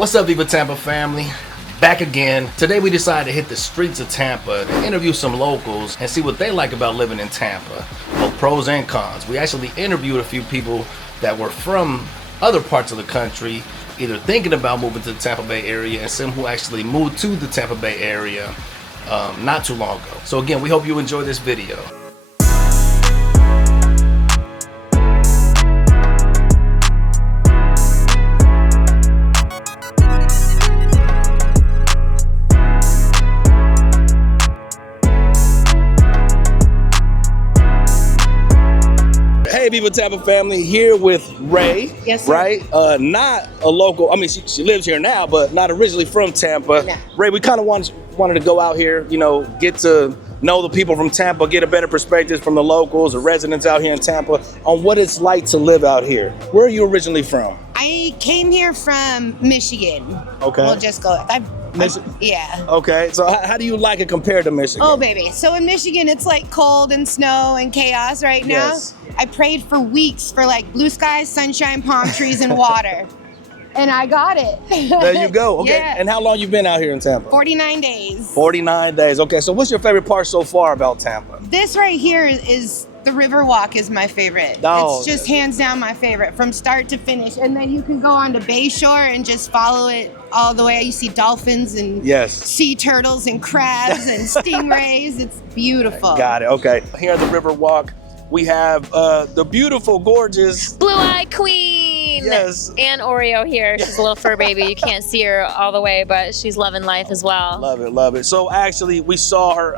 What's up, Viva Tampa family? Back again. Today we decided to hit the streets of Tampa to interview some locals and see what they like about living in Tampa, both pros and cons. We actually interviewed a few people that were from other parts of the country, either thinking about moving to the Tampa Bay area, and some who actually moved to the Tampa Bay area not too long ago. So again, we hope you enjoy this video. Hey, Viva Tampa family, here with Ray. Yes, sir. Right? Not a local. I mean, she lives here now, but not originally from Tampa. No. Ray, we kind of wanted to go out here, you know, get to know the people from Tampa, get a better perspective from the locals, the residents out here in Tampa on what it's like to live out here. Where are you originally from? I came here from Michigan. Okay. We'll just go. Yeah. Okay, so how do you like it compared to Michigan? Oh, baby. So in Michigan, it's like cold and snow and chaos right now. Yes. I prayed for weeks for like blue skies, sunshine, palm trees, and water. And I got it. There you go. Okay, Yeah. and how long you been out here in Tampa? 49 days. 49 days. Okay, so what's your favorite part so far about Tampa? This right here is the Riverwalk is my favorite. Oh, It's just hands down my favorite from start to finish. And then you can go on to Bayshore and just follow it all the way. You see dolphins and Yes. sea turtles and crabs and stingrays. It's beautiful. Got it. Okay. Here at the Riverwalk, we have the beautiful, gorgeous. Blue-Eye Queen. Yes. And Oreo here. She's a little fur baby. You can't see her all the way, but she's loving life as well. Love it, love it. So actually, we saw her.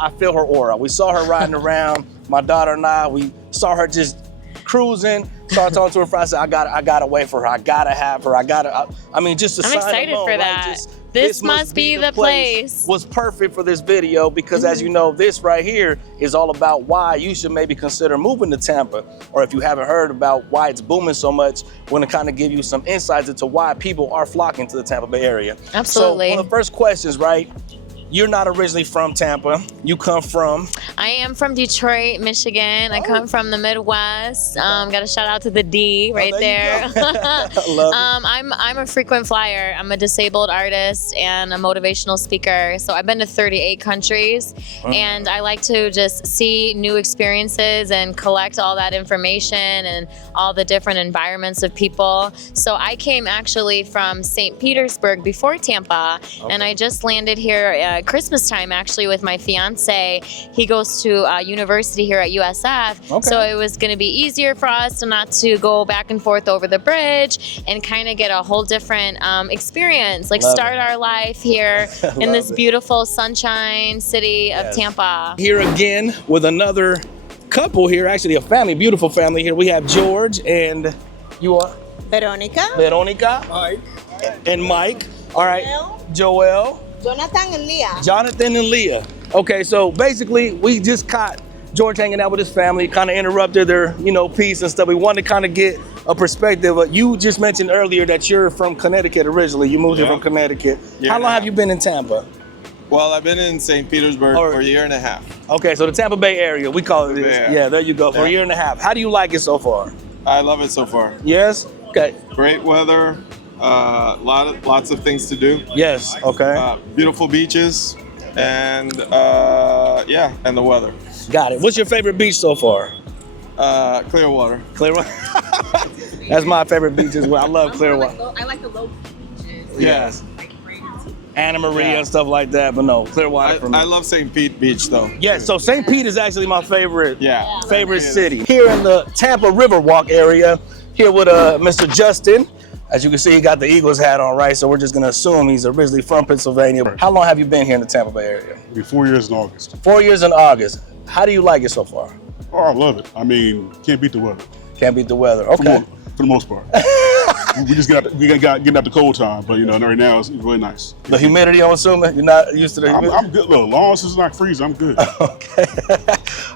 I feel her aura. We saw her riding around. My daughter and I. We saw her just cruising. Started talking to her friend. I said, I gotta wait for her. I gotta have her. I mean, just to I'm sign excited alone, for right? that. Just, This must be the place. Was perfect for this video because, as you know, this right here is all about why you should maybe consider moving to Tampa, or if you haven't heard about why it's booming so much, we're gonna kind of give you some insights into why people are flocking to the Tampa Bay area. Absolutely. So one of the first questions, right? You're not originally from Tampa. You come from? I am from Detroit, Michigan. I come from the Midwest. Got a shout out to the D right there. I love it. I'm a frequent flyer. I'm a disabled artist and a motivational speaker. So I've been to 38 countries, and I like to just see new experiences and collect all that information and all the different environments of people. So I came actually from St. Petersburg before Tampa, and I just landed here Christmas time actually with my fiance. He goes to university here at USF, Okay. so it was going to be easier for us to not to go back and forth over the bridge and kind of get a whole different experience, like Love start it. our life here in this Love it. beautiful sunshine city of Yes. Tampa. Here again with another couple here, actually a family, beautiful family here. We have George and you are? Veronica, Veronica. Mike, And Mike. All right. Joel. Jonathan, and Leah. Jonathan and Leah. Okay, so basically we just caught George hanging out with his family, kind of interrupted their, peace and stuff. We wanted to kind of get a perspective. You just mentioned earlier that you're from Connecticut originally. You moved here from Connecticut. How long have you been in Tampa? Well, I've been in St. Petersburg for a year and a half. Okay, so the Tampa Bay area, we call it this. Yeah. Yeah, there you go, for a year and a half. How do you like it so far? I love it so far. Yes? Okay. Great weather, lots of things to do. Yes, okay. Beautiful beaches, and and the weather. Got it. What's your favorite beach so far? Clearwater. Clearwater. That's my favorite beach as well. I love Clearwater. I like the low beaches. Yes. Like Raymond. Anna Maria and stuff like that, but no, Clearwater for me. I love St. Pete Beach though. Yeah, so St. Pete is actually my favorite favorite It is. city. Here in the Tampa Riverwalk area, here with Mr. Justin. As you can see, he got the Eagles hat on, right? So we're just gonna assume he's originally from Pennsylvania. How long have you been here in the Tampa Bay area? It'll be 4 years in August. 4 years in August. How do you like it so far? Oh, I love it. I mean, can't beat the weather. Can't beat the weather. Okay. For the most part. we just getting out the cold time, but right now it's really nice. The humidity, I'm assuming? You're not used to the humidity? I'm good. Look, as long as it's not freezing, I'm good. Okay.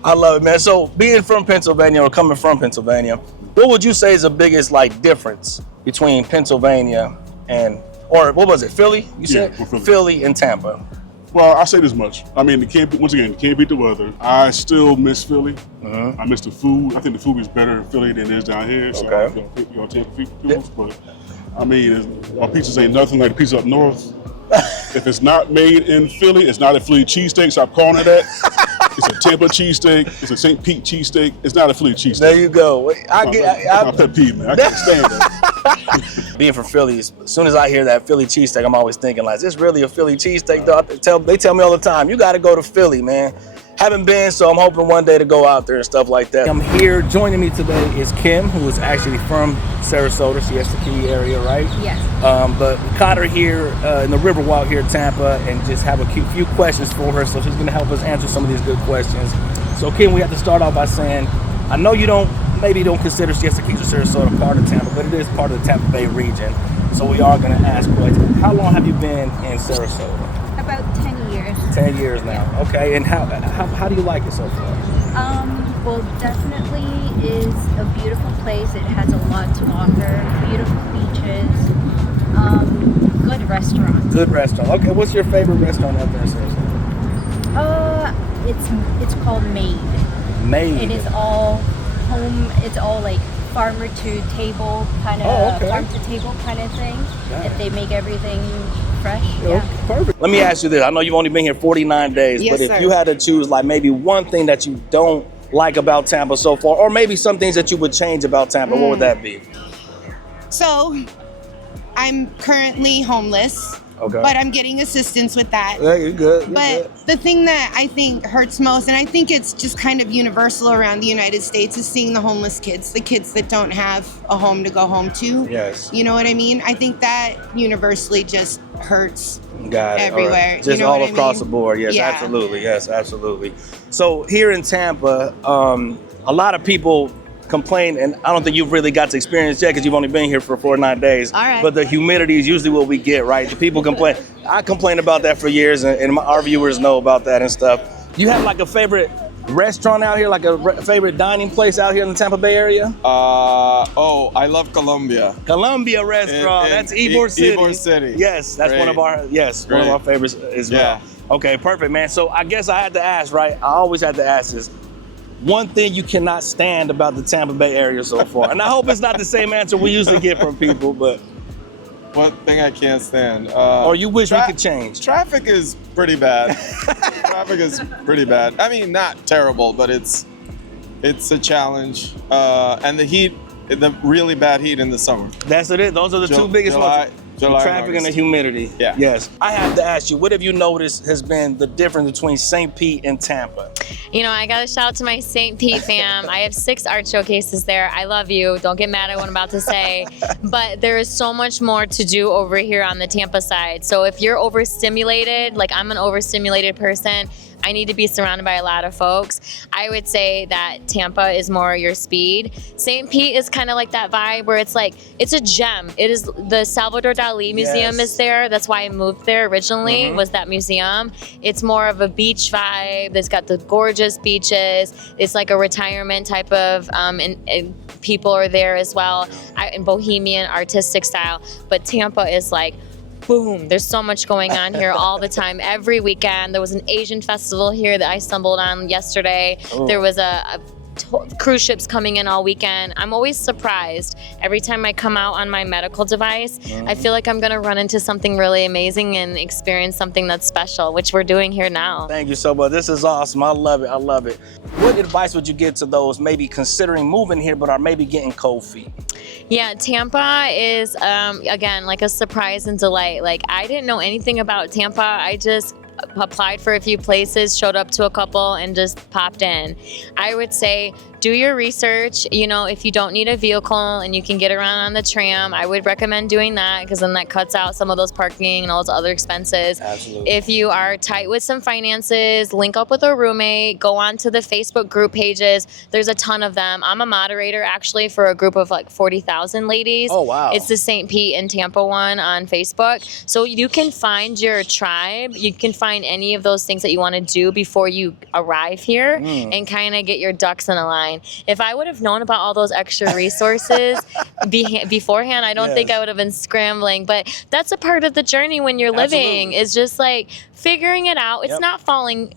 I love it, man. So being from Pennsylvania or coming from Pennsylvania, what would you say is the biggest difference between Pennsylvania and, or what was it, Philly? You said? Yeah, Philly. Philly and Tampa. Well, I'll say this much. I mean, once again, can't beat the weather. I still miss Philly. I miss the food. I think the food is better in Philly than it is down here. So Okay. Tampa people, but I mean, our pizzas ain't nothing like the pizza up north. If it's not made in Philly, it's not a Philly cheesesteak. Stop calling it that. It's a Tampa cheesesteak. It's a St. Pete cheesesteak. It's not a Philly cheesesteak. There you go. My pet peeve, man. I can't stand that. Being from Philly, as soon as I hear that Philly cheesesteak, I'm always thinking, like, is this really a Philly cheesesteak, though? They tell me all the time, you got to go to Philly, man. Haven't been, so I'm hoping one day to go out there and stuff like that. I'm here. Joining me today is Kim, who is actually from Sarasota. She has the key area, right? Yes. But we caught her here in the Riverwalk here in Tampa and just have a few questions for her. So she's going to help us answer some of these good questions. So Kim, we have to start off by saying, I know you maybe don't consider Siesta Keys or Sarasota part of Tampa, but it is part of the Tampa Bay region. So we are going to ask questions. How long have you been in Sarasota? About 10 years. 10 years now. Okay, and how do you like it so far? Well, definitely is a beautiful place. It has a lot to offer. Beautiful beaches. Good restaurants. Good restaurant. Okay, what's your favorite restaurant out there in Sarasota? It's called Made. Made. It is all home. It's all like farmer to table kind of farm to table kind of thing. If they make everything fresh. Yeah. Perfect. Let me ask you this. I know you've only been here 49 days, Yes, but if sir. you had to choose like maybe one thing that you don't like about Tampa so far, or maybe some things that you would change about Tampa, what would that be? So, I'm currently homeless, Okay. but I'm getting assistance with that. Yeah, you're good. But the thing that I think hurts most, and I think it's just kind of universal around the United States, is seeing the homeless kids, the kids that don't have a home to go home to. Yes. You know what I mean? I think that universally just hurts Got it. everywhere. All right. You Just know all what I across mean? the board. Yes, Yeah. absolutely. Yes, absolutely. So here in Tampa, a lot of people complain, and I don't think you've really got to experience yet because you've only been here for 49 days. All right. But the humidity is usually what we get, right? The people complain. I complain about that for years, and our viewers know about that and stuff. Do you have like a favorite restaurant out here, like a favorite dining place out here in the Tampa Bay area? I love Colombia. Columbia Restaurant. That's Ybor City. Ybor City. Yes, that's one of our one of our favorites as well. Yeah. Okay, perfect, man. So I guess I had to ask, right? I always had to ask this. One thing you cannot stand about the Tampa Bay area so far, and I hope it's not the same answer we usually get from people, but One thing I can't stand. or you wish we could change. Traffic is pretty bad. Traffic is pretty bad. I mean, not terrible, but it's a challenge. And the heat, the really bad heat in the summer. That's it. Those are the two biggest ones. The July traffic and the August. humidity. Yeah. Yes. I have to ask you, what have you noticed has been the difference between St. Pete and Tampa? You know, I got to shout out to my St. Pete fam. I have 6 art showcases there. I love you. Don't get mad at what I'm about to say. But there is so much more to do over here on the Tampa side. So if you're overstimulated, like I'm an overstimulated person, I need to be surrounded by a lot of folks. I would say that Tampa is more your speed. St. Pete is kind of like that vibe where it's like, it's a gem. It is, the Salvador Dali Museum is there. That's why I moved there originally, was that museum. It's more of a beach vibe. It's got the gorgeous beaches. It's like a retirement type of, and people are there as well, in bohemian, artistic style. But Tampa is like, boom, there's so much going on here all the time. Every weekend, there was an Asian festival here that I stumbled on yesterday. There was a cruise ships coming in all weekend. I'm always surprised every time I come out on my medical device. I feel like I'm gonna run into something really amazing and experience something that's special, which we're doing here now. Thank you so much. This is awesome. I love it. I love it. What advice would you give to those maybe considering moving here but are maybe getting cold feet? Yeah, Tampa is, again, like a surprise and delight. Like, I didn't know anything about Tampa. I just applied for a few places, showed up to a couple, and just popped in. I would say do your research. You know, if you don't need a vehicle and you can get around on the tram, I would recommend doing that because then that cuts out some of those parking and all those other expenses. Absolutely. If you are tight with some finances, link up with a roommate, go on to the Facebook group pages. There's a ton of them. I'm a moderator actually for a group of like 40,000 ladies. Oh, wow. It's the St. Pete and Tampa one on Facebook. So you can find your tribe. You can find any of those things that you want to do before you arrive here and kind of get your ducks in a line. fine. If I would have known about all those extra resources beforehand, I don't think I would have been scrambling. But that's a part of the journey when you're living. It's just like figuring it out. It's not falling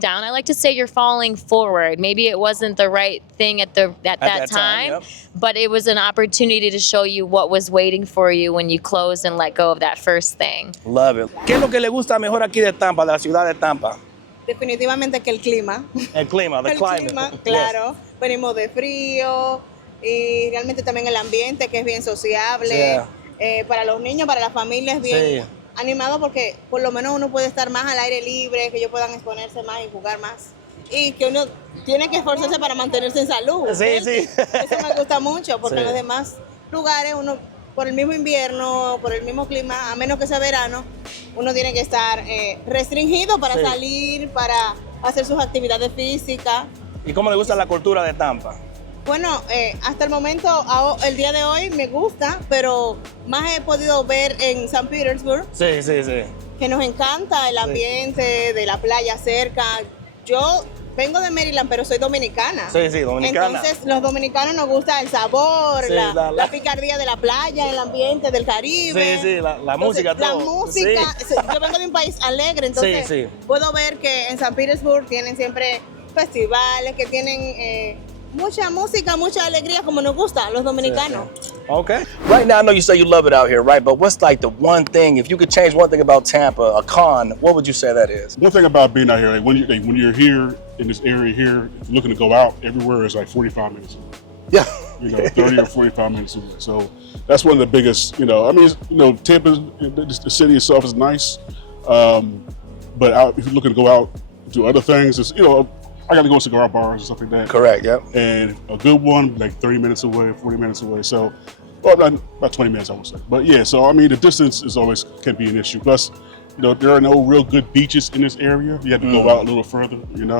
down. I like to say you're falling forward. Maybe it wasn't the right thing at that time, but it was an opportunity to show you what was waiting for you when you closed and let go of that first thing. Love it. ¿Qué es lo que le gusta mejor aquí de Tampa, de la ciudad de Tampa? Definitivamente que el clima. El clima, the climate. Clima, claro. Venimos de frío y realmente también el ambiente que es bien sociable. Para los niños, para la familia es bien animado porque por lo menos uno puede estar más al aire libre, que ellos puedan exponerse más y jugar más. Y que uno tiene que esforzarse para mantenerse en salud. Sí. Eso me gusta mucho porque en los demás lugares uno, por el mismo invierno, por el mismo clima, a menos que sea verano, uno tiene que estar restringido para salir, para hacer sus actividades físicas. ¿Y cómo le gusta la cultura de Tampa? Bueno, hasta el momento, el día de hoy me gusta, pero más he podido ver en San Petersburg. Sí. Que nos encanta el ambiente de la playa cerca. Yo vengo de Maryland, pero soy dominicana. Sí, dominicana. Entonces, los dominicanos nos gusta el sabor, la picardía de la playa, el ambiente del Caribe. Sí, la música, todo. La música. Yo vengo de un país alegre, entonces puedo ver que en San Petersburg tienen siempre festivales, que tienen mucha música, mucha alegría, como nos gusta a los dominicanos. Okay. Right now, I know you say you love it out here, right? But what's like the one thing, if you could change one thing about Tampa, a con, what would you say that is? One thing about being out here, like when you're here in this area here, if you're looking to go out, everywhere is like 45 minutes away. Yeah. 30 or 45 minutes away. So that's one of the biggest, Tampa, the city itself is nice. But if you're looking to go out, do other things, it's, I got to go to cigar bars and stuff like that. Correct, yep. And a good one, like 30 minutes away, 40 minutes away. So, about 20 minutes, I would say. But yeah, so I mean, the distance can be an issue. Plus, there are no real good beaches in this area. You have to go out a little further,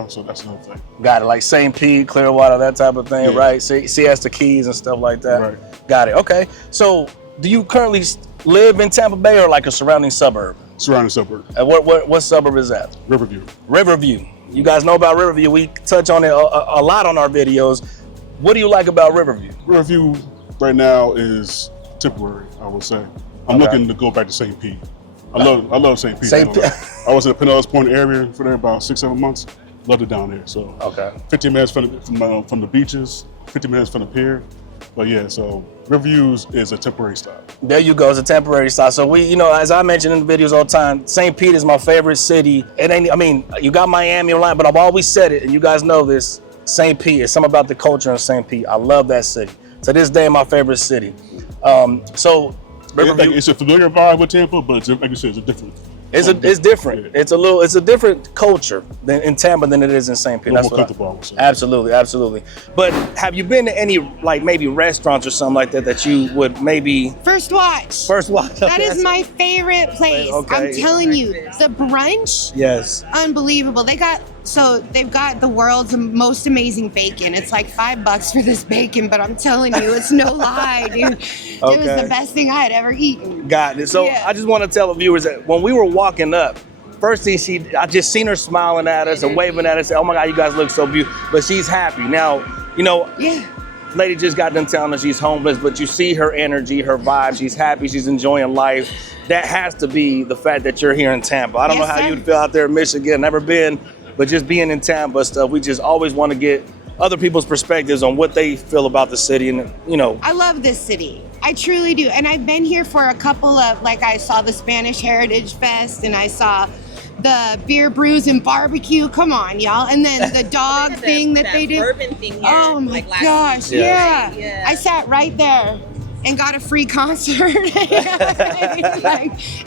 so that's another thing. Got it, like St. Pete, Clearwater, that type of thing, right? Siesta Keys and stuff like that. Right. Got it, okay. So, do you currently live in Tampa Bay or like a surrounding suburb? Surrounding suburb. And what suburb is that? Riverview. You guys know about Riverview. We touch on it a lot on our videos. What do you like about Riverview? Riverview right now is temporary, I would say. I'm looking to go back to St. Pete. I love St. Pete. I was in the Pinellas Point area for there about 6-7 months. Loved it down there. So 15 minutes from the beaches, 50 minutes from the pier. But yeah, so Riverview is a temporary stop. There you go, it's a temporary stop. So we, as I mentioned in the videos all the time, St. Pete is my favorite city. You got Miami online, but I've always said it, and you guys know this, St. Pete, it's something about the culture in St. Pete. I love that city. To this day, my favorite city. So Riverview, it's a familiar vibe with Tampa, but like you said, it's a different. It's different. Yeah. It's a different culture in Tampa than it is in St. Pete. That's more comfortable, I would say. Absolutely. But have you been to any maybe restaurants or something like that you would maybe First Watch. That is my favorite place. Okay. I'm telling you, the brunch. Yes. Unbelievable. They've got the world's most amazing bacon. It's like $5 for this bacon, but I'm telling you, it's no lie, dude. It was the best thing I had ever eaten. Got it. So I just want to tell the viewers that when we were walking up, first thing I just seen her smiling at us and waving at us. Oh my God, you guys look so beautiful. But she's happy. Now, lady just got done telling us she's homeless, but you see her energy, her vibe. She's happy. She's enjoying life. That has to be the fact that you're here in Tampa. I don't know how you'd feel out there in Michigan. Never been. But just being in Tampa stuff, we just always want to get other people's perspectives on what they feel about the city. And, I love this city. I truly do. And I've been here for a couple of, I saw the Spanish Heritage Fest and I saw the beer, brews, and barbecue. Come on, y'all. And then the dog thing that they did. Bourbon thing here, oh my gosh, yeah. I sat right there and got a free concert.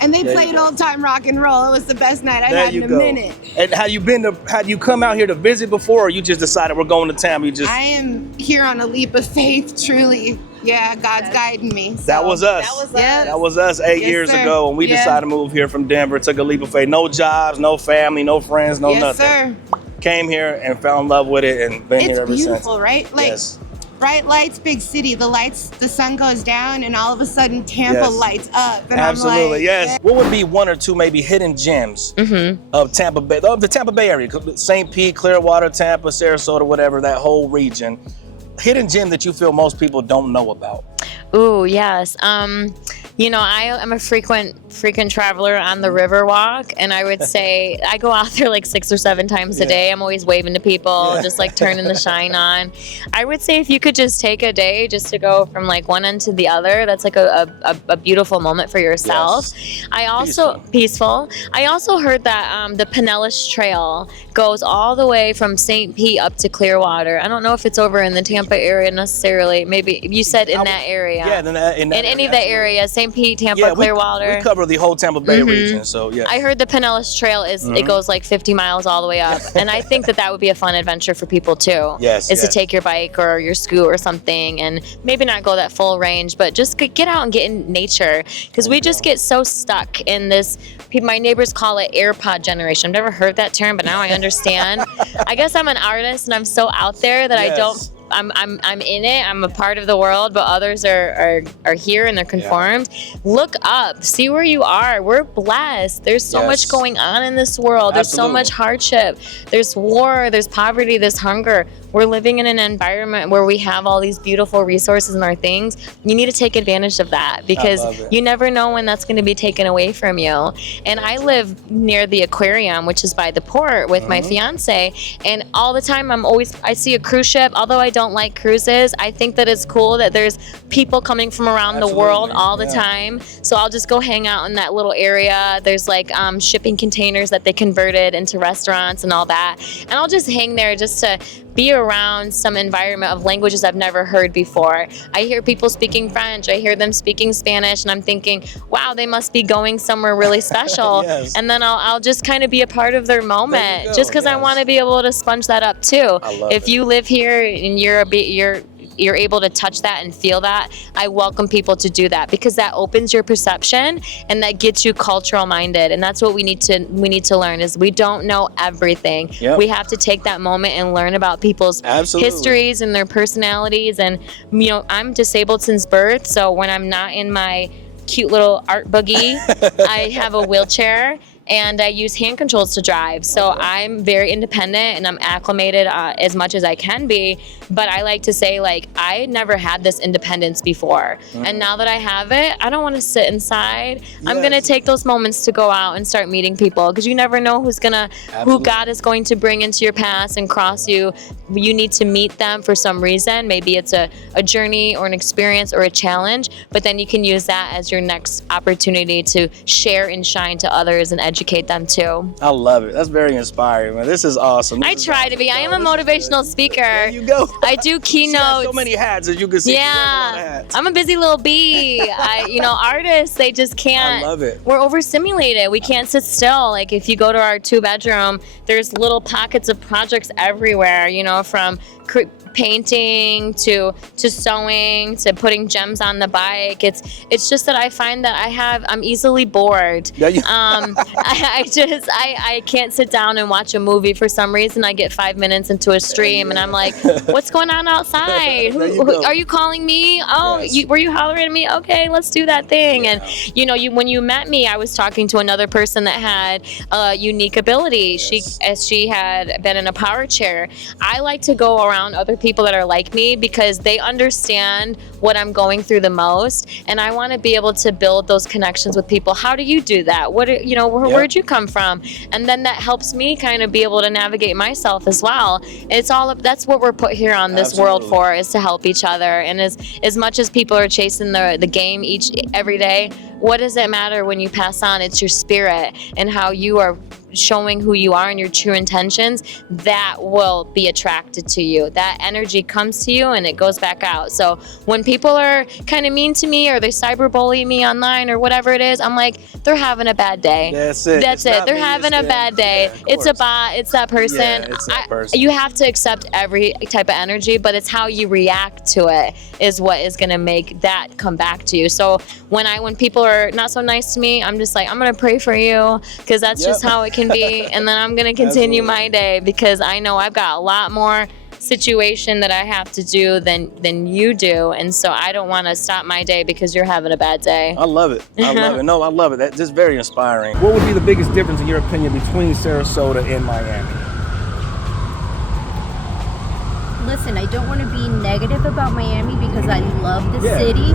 And they played old time rock and roll. It was the best night I had in a minute. And had you come out here to visit before, or you just decided we're going to Tampa? I am here on a leap of faith, truly. Yeah, God's guiding me. So. That was us. That was us 8 years ago when we decided to move here from Denver. Took a leap of faith. No jobs, no family, no friends, no nothing. Yes, sir. Came here and fell in love with it and been here ever since. It's beautiful, right? bright lights, big city. The sun goes down, and all of a sudden Tampa Yes. lights up. And Absolutely, I'm like, yes. What would be one or two maybe hidden gems of Tampa Bay, of the Tampa Bay area, St. Pete, Clearwater, Tampa, Sarasota, whatever, that whole region? Hidden gem that you feel most people don't know about? Ooh, yes. You know, I am a frequent traveler on the Riverwalk, and I would say I go out there like 6 or 7 times a day. I'm always waving to people, just like turning the shine on. I would say if you could just take a day just to go from like one end to the other, that's like a beautiful moment for yourself. Yes. I also peaceful. I also heard that the Pinellas Trail goes all the way from St. Pete up to Clearwater. I don't know if it's over in the Tampa area necessarily. Maybe you said in that area. Yeah, in any of the areas, St. Pete, Tampa, Clearwater. We cover the whole Tampa Bay region, so yeah. I heard the Pinellas Trail it goes like 50 miles all the way up, and I think that would be a fun adventure for people too. Yes, to take your bike or your scoot or something, and maybe not go that full range, but just get out and get in nature, because we just get so stuck in this. My neighbors call it AirPod generation. I've never heard that term, but now I understand. I guess I'm an artist and I'm so out there that I don't. I'm in it. I'm a part of the world, but others are here and they're conformed. Look up, see where you are. We're blessed. There's so much going on in this world. There's so much hardship. There's war. There's poverty. There's hunger. We're living in an environment where we have all these beautiful resources and our things. You need to take advantage of that, because you never know when that's going to be taken away from you. And I live near the aquarium, which is by the port, with my fiance, and all the time I see a cruise ship. Although I don't like cruises, I think that it's cool that there's people coming from around the world all the time. So I'll just go hang out in that little area. There's like shipping containers that they converted into restaurants and all that. And I'll just hang there just to be around some environment of languages I've never heard before. I hear people speaking French, I hear them speaking Spanish, and I'm thinking, wow, they must be going somewhere really special. And then I'll just kind of be a part of their moment, just because I want to be able to sponge that up too. If you live here and you're able to touch that and feel that, I welcome people to do that, because that opens your perception and that gets you cultural minded. And that's what we need to learn, is we don't know everything. We have to take that moment and learn about people's histories and their personalities. And you know, I'm disabled since birth, so when I'm not in my cute little art buggy, I have a wheelchair. And I use hand controls to drive. So I'm very independent and I'm acclimated as much as I can be. But I like to say, like, I never had this independence before. And now that I have it, I don't want to sit inside. I'm going to take those moments to go out and start meeting people, because you never know who God is going to bring into your path and cross you. You need to meet them for some reason. Maybe it's a journey or an experience or a challenge, but then you can use that as your next opportunity to share and shine to others and educate them too. I love it. That's very inspiring, man. This is awesome. I try to be. I am a motivational speaker. There you go. I do keynotes. So many hats, as you can see. Yeah, I'm a busy little bee. Artists, they just can't. I love it. We're overstimulated. We can't sit still. Like, if you go to our 2-bedroom, there's little pockets of projects everywhere. You know, from painting to sewing to putting gems on the bike. It's just that I find that I'm easily bored. I can't sit down and watch a movie for some reason. I get 5 minutes into a stream and I'm like, what's going on outside? Who are you calling me? Oh, were you hollering at me? Okay, let's do that thing. And when you met me, I was talking to another person that had a unique ability. She had been in a power chair. I like to go around other people that are like me, because they understand what I'm going through the most, and I want to be able to build those connections with people. How do you do that? Where'd you come from? And then that helps me kind of be able to navigate myself as well. That's what we're put here on this world for, is to help each other. And as much as people are chasing the game every day, what does it matter when you pass on? It's your spirit and how you are showing who you are and your true intentions. That will be attracted to you. That energy comes to you and it goes back out. So when people are kind of mean to me, or they cyberbully me online or whatever it is, I'm like, they're having a bad day. That's it. They're having a bad day. It's a bot. It's that person. Yeah, it's that person. You have to accept every type of energy, but it's how you react to it is what is going to make that come back to you. So when people are not so nice to me, I'm just like, I'm going to pray for you, because that's just how it can be. And then I'm going to continue my day, because I know I've got a lot more situation that I have to do than you do, and so I don't want to stop my day because you're having a bad day. I love it. I love it. No, I love it. That's just very inspiring. What would be the biggest difference in your opinion between Sarasota and Miami? Listen, I don't want to be negative about Miami because I love the city,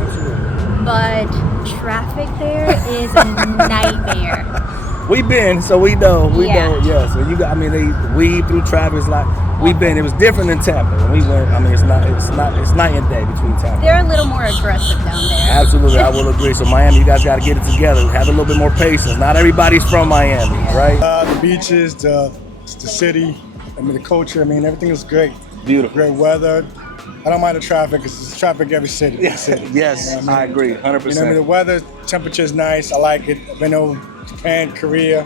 but traffic there is a nightmare. We've been, so we know. We know, yeah. So you got, I mean, they weave through traffic. It's like we've been. It was different in Tampa when we went. I mean, it's night and day between Tampa. They're a little more aggressive down there. Absolutely, I will agree. So Miami, you guys got to get it together. Have a little bit more patience. Not everybody's from Miami, right? The beaches, the city, I mean, the culture. I mean, everything is great. Beautiful. Great weather. I don't mind the traffic. It's traffic every city. Yes, you know I agree, 100%. You know, I mean, the weather, temperature's nice. I like it. I've been over Japan, Korea,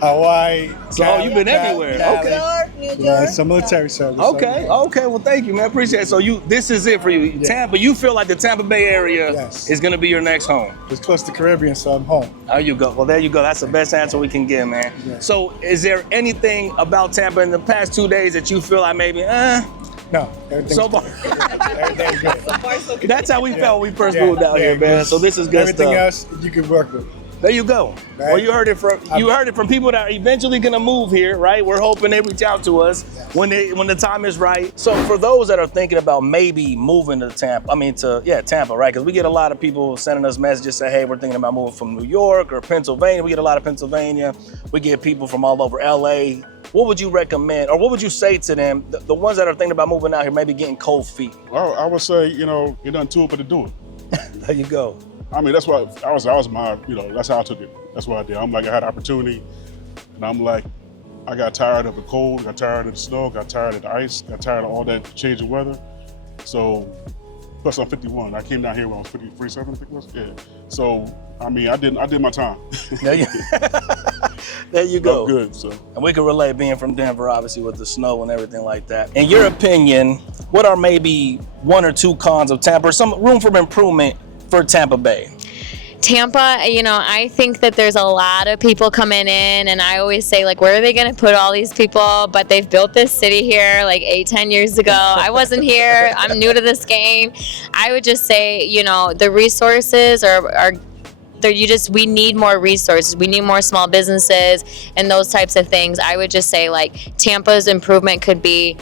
Hawaii. So you've been everywhere. Cali. Okay. New York. Yeah, some military service. Okay. Okay. Well, thank you, man. Appreciate it. So this is it for you, Tampa. You feel like the Tampa Bay area is going to be your next home. It's close to the Caribbean, so I'm home. There you go. Well, there you go. That's the best answer we can get, man. Yeah. So, is there anything about Tampa in the past 2 days that you feel like maybe, No, everything's so far? everything's good. That's how we felt when we first moved out here, man. So this is good Everything stuff. else you can work with. There you go. Right. Well, you heard it from people that are eventually gonna move here, right? We're hoping they reach out to us when the time is right. So for those that are thinking about maybe moving to Tampa, Tampa, right? Because we get a lot of people sending us messages saying, hey, we're thinking about moving from New York or Pennsylvania. We get a lot of Pennsylvania. We get people from all over LA. What would you recommend, or what would you say to them, the ones that are thinking about moving out here, maybe getting cold feet? Well, I would say, you know, you're nothing to it but to do it. There you go. I mean, that's what I was my, you know, that's how I took it. That's what I did. I'm like, I had opportunity, and I'm like, I got tired of the cold, got tired of the snow, got tired of the ice, got tired of all that changing weather. So, plus I'm 51. I came down here when I was 47, I think it was. Yeah. So, I mean, I did my time. There you go. I'm good. So, and we can relate being from Denver, obviously, with the snow and everything like that. In your opinion, what are maybe 1 or 2 cons of Tampa, or some room for improvement for Tampa Bay? Tampa, you know, I think that there's a lot of people coming in, and I always say, like, where are they going to put all these people? But they've built this city here like 8-10 years ago. I wasn't here. I'm new to this game. I would just say, you know, the resources we need more resources. We need more small businesses and those types of things. I would just say, like, Tampa's improvement could be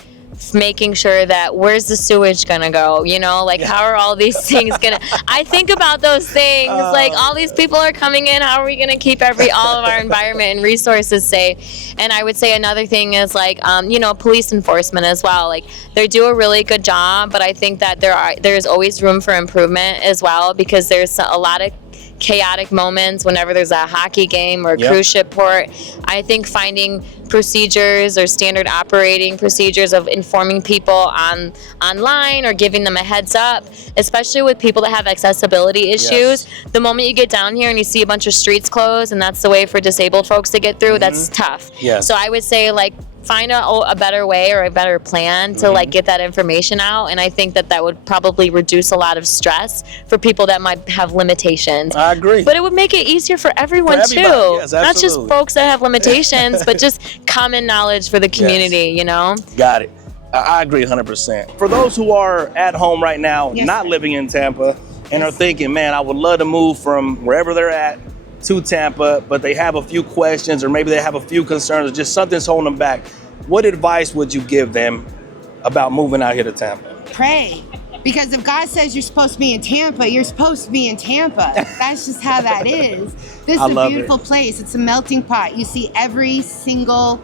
making sure that where's the sewage gonna go, you know, like how are all these things gonna I think about those things, like all these people are coming in, how are we gonna keep all of our environment and resources safe? And I would say another thing is like you know, police enforcement as well. Like they do a really good job, but I think that there's always room for improvement as well, because there's a lot of chaotic moments whenever there's a hockey game or a cruise ship port. I think finding procedures or standard operating procedures of informing people online or giving them a heads up, especially with people that have accessibility issues. The moment you get down here and you see a bunch of streets closed and that's the way for disabled folks to get through, that's tough. So I would say, like, find a better way or a better plan to like get that information out, and I think that would probably reduce a lot of stress for people that might have limitations. I agree. But it would make it easier for everyone too. Yes, not just folks that have limitations, but just common knowledge for the community, you know? Got it. I agree 100%. For those who are at home right now, not living in Tampa, and are thinking, man, I would love to move from wherever they're at to Tampa, but they have a few questions, or maybe they have a few concerns, or just something's holding them back. What advice would you give them about moving out here to Tampa? Pray. Because if God says you're supposed to be in Tampa, you're supposed to be in Tampa. That's just how that is. This is a beautiful place. It's a melting pot. You see every single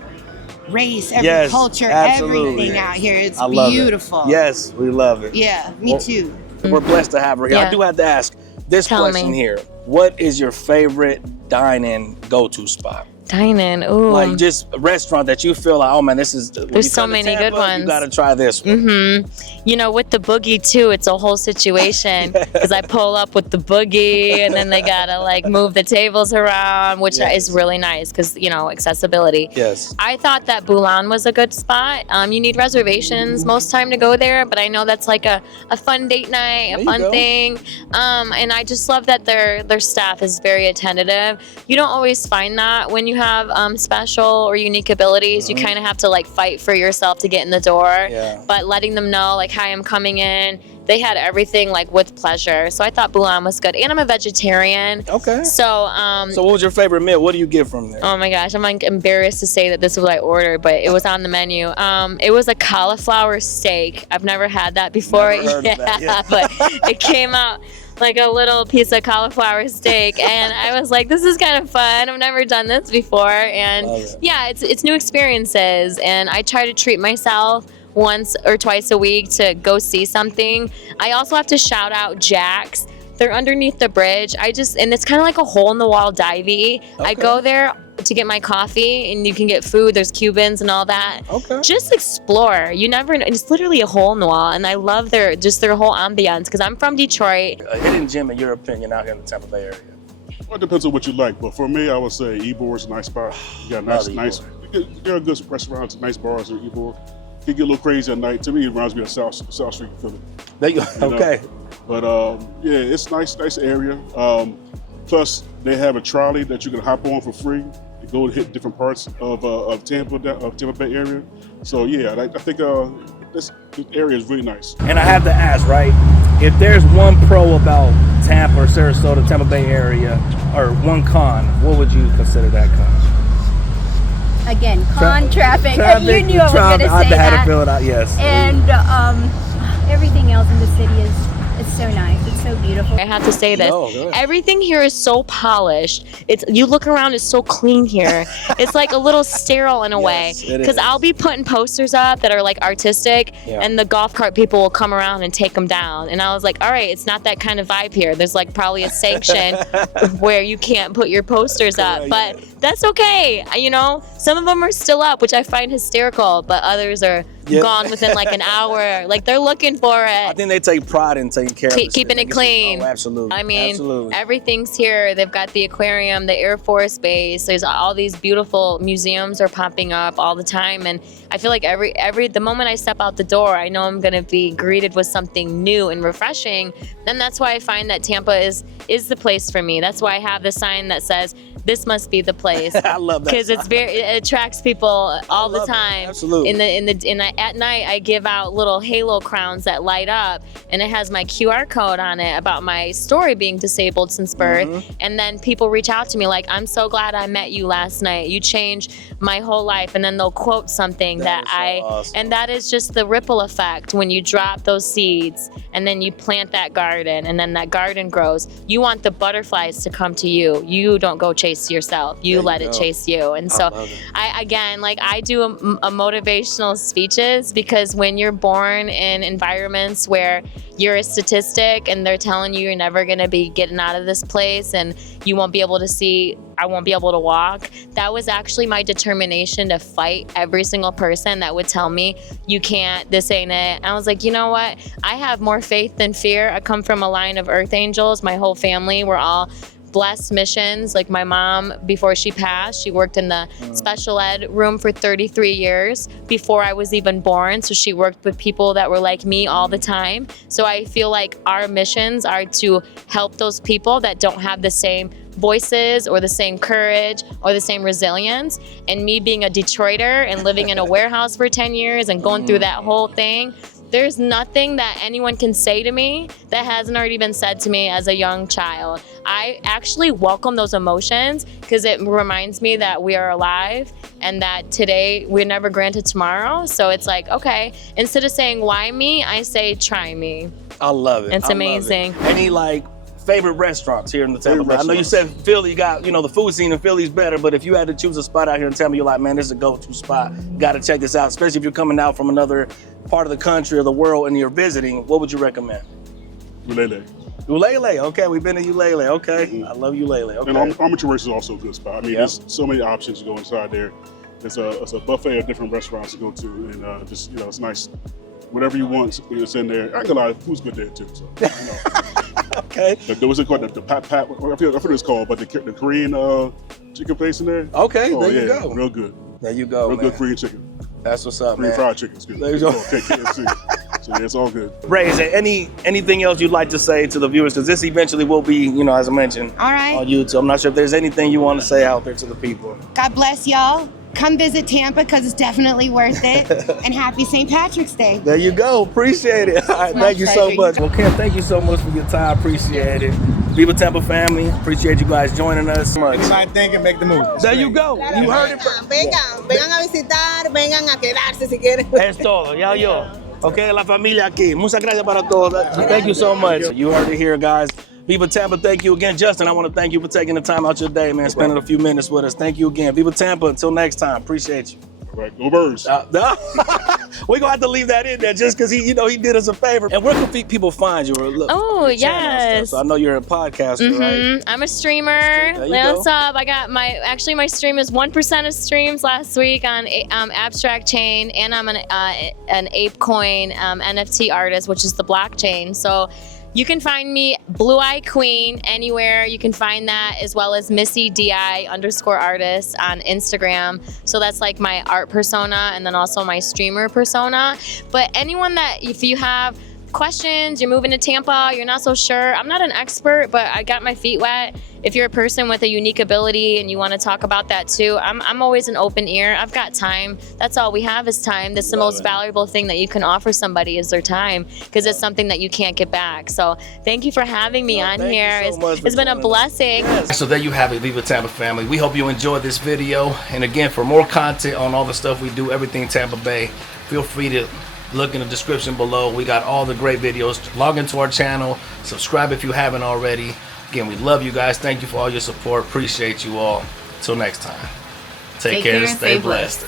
race, every culture, everything out here. It's beautiful. Yes, we love it. Yeah, me too. We're blessed to have her here. I do have to ask this question here. What is your favorite dine-in go-to spot? Dine-in, ooh. Like just a restaurant that you feel like, oh man, this is... There's so many good ones. You gotta try this one. You know, with the boogie too, it's a whole situation, because I pull up with the boogie and then they gotta like move the tables around, which is really nice because, you know, accessibility. I thought that Boulan was a good spot. You need reservations most time to go there, but I know that's like a fun date night, a fun thing. And I just love that their staff is very attentive. You don't always find that when you have special or unique abilities, you kind of have to like fight for yourself to get in the door. Yeah. But letting them know like, hi, I'm coming in. They had everything like with pleasure. So I thought Bulan was good. And I'm a vegetarian. Okay. So so what was your favorite meal? What do you get from there? oh my gosh, I'm like embarrassed to say that this is what I ordered, but it was on the menu. It was a cauliflower steak. I've never had that before. Never heard of that, yeah. But it came out like a little piece of cauliflower steak, and I was like, this is kind of fun. I've never done this before, and yeah, it's new experiences, and I try to treat myself once or twice a week to go see something. I also have to shout out Jack's. They're underneath the bridge. And it's kind of like a hole in the wall divey. I go there to get my coffee, and you can get food. There's Cubans and all that. Okay. Just explore. You never know. It's literally a hole in the wall, and I love their whole ambiance because I'm from Detroit. A hidden gem in your opinion out here in the Tampa Bay area? Well, it depends on what you like, but for me, I would say Ebor's a nice spot. You got nice. There are good restaurants, nice bars in Ebor. It get a little crazy at night. To me, it reminds me of South Street, Philly. There you go. Okay. But yeah, it's nice area. Plus, they have a trolley that you can hop on for free to go to hit different parts of Tampa Bay area. So yeah, I think this area is really nice. And I have to ask, right? If there's one pro about Tampa or Sarasota, Tampa Bay area, or one con, what would you consider that con? Again, traffic. You knew I was going to say I had that. to fill it out, yes. And everything else in the city is so nice. It's so beautiful. I have to say this. Everything here is so polished. You look around, it's so clean here. It's like a little sterile in a way. Because I'll be putting posters up that are like artistic, and the golf cart people will come around and take them down. And I was like, all right, it's not that kind of vibe here. There's like probably a sanction where you can't put your posters up. But that's okay. You know, some of them are still up, which I find hysterical, but others are gone within like an hour. Like they're looking for it. I think they take pride in taking care of keeping it clean. Oh, absolutely. I mean, everything's here. They've got the aquarium, the Air Force Base. There's all these beautiful museums are popping up all the time, and I feel like the moment I step out the door, I know I'm gonna be greeted with something new and refreshing. And that's why I find that Tampa is the place for me. That's why I have the sign that says, "This must be the place." I love that because it attracts people all the time. Absolutely. At night, I give out little halo crowns that light up, and it has my QR code on it about my story being disabled since birth. And then people reach out to me like, "I'm so glad I met you last night. You changed my whole life." And then they'll quote something awesome. And that is just the ripple effect when you drop those seeds and then you plant that garden, and then that garden grows. You want the butterflies to come to you. You don't go chase yourself. You let it chase you. And so I do a motivational speeches, because when you're born in environments where you're a statistic and they're telling you you're never going to be getting out of this place and you won't be able to see, I won't be able to walk. That was actually my determination to fight every single person that would tell me, you can't, this ain't it. And I was like, you know what? I have more faith than fear. I come from a line of earth angels. My whole family, we're all blessed missions. Like my mom, before she passed, she worked in the special ed room for 33 years before I was even born. So she worked with people that were like me all the time. So I feel like our missions are to help those people that don't have the same voices or the same courage or the same resilience. And me being a Detroiter and living in a warehouse for 10 years and going through that whole thing, there's nothing that anyone can say to me that hasn't already been said to me as a young child. I actually welcome those emotions because it reminds me that we are alive and that today we're never granted tomorrow. So it's like, okay, instead of saying why me, I say try me. I love it. It's amazing. Any favorite restaurants here in the Tampa Bay? I know you said Philly, you got, the food scene in Philly's better, but if you had to choose a spot out here in Tampa, you're like, man, this is a go-to spot. Got to check this out, especially if you're coming out from another part of the country or the world and you're visiting. What would you recommend? Ulele. Ulele, okay, we've been to Ulele, okay. I love Ulele, okay. And Armature Race is also a good spot. I mean, there's so many options to go inside there. It's a buffet of different restaurants to go to, and just, it's nice. Whatever you want, it's in there. I ain't gonna lie, food's good there too. So, Okay. What's it called? The pat, I forget what it's called, but the Korean chicken place in there. Okay, there you go. Real good. There you go, Real man. good Korean chicken. That's what's up, Korean man. fried chicken, excuse me. There you go. KFC. So yeah, it's all good. Ray, is there anything else you'd like to say to the viewers? Because this eventually will be, you know, as I mentioned, All right. on YouTube. I'm not sure if there's anything you want to say out there to the people. God bless y'all. Come visit Tampa because it's definitely worth it. And happy St. Patrick's Day. There you go. Appreciate it. All right, My thank you so pleasure. much. Well, Kim, thank you so much for your time. Appreciate it. Viva Tampa family. Appreciate you guys joining us. Anybody think and make the move. There you go. You heard it. Vengan a visitar, vengan a quedarse si quieren. Es todo. Ya yo. Okay, la familia aquí. Muchas gracias para todos. Thank you so much. You heard it here, guys. Viva Tampa, thank you again. Justin, I want to thank you for taking the time out your day, man, spending a few minutes with us. Thank you again. Viva Tampa, until next time. Appreciate you. All right, go Birds. We're going to have to leave that in there just because he did us a favor. And where can people find you? Oh, yes. So I know you're a podcaster, right? I'm a streamer. What's up? I got my stream is 1% of streams last week on Abstract Chain, and I'm an ApeCoin NFT artist, which is the blockchain. So you can find me Blue Eye Queen anywhere. You can find that, as well as MissyDI_artist on Instagram. So that's like my art persona, and then also my streamer persona. But anyone that, if you have questions, you're moving to Tampa, you're not so sure. I'm not an expert, but I got my feet wet. If you're a person with a unique ability and you want to talk about that too, I'm always an open ear. I've got time. That's all we have is time. That's the most valuable thing that you can offer somebody is their time, because it's something that you can't get back. So thank you for having me on here. It's been a blessing. So there you have it, Viva Tampa family. We hope you enjoyed this video. And again, for more content on all the stuff we do, everything Tampa Bay, feel free to look in the description below. We got all the great videos. Log into our channel. Subscribe if you haven't already. Again, we love you guys. Thank you for all your support. Appreciate you all. Till next time. Take care and stay blessed.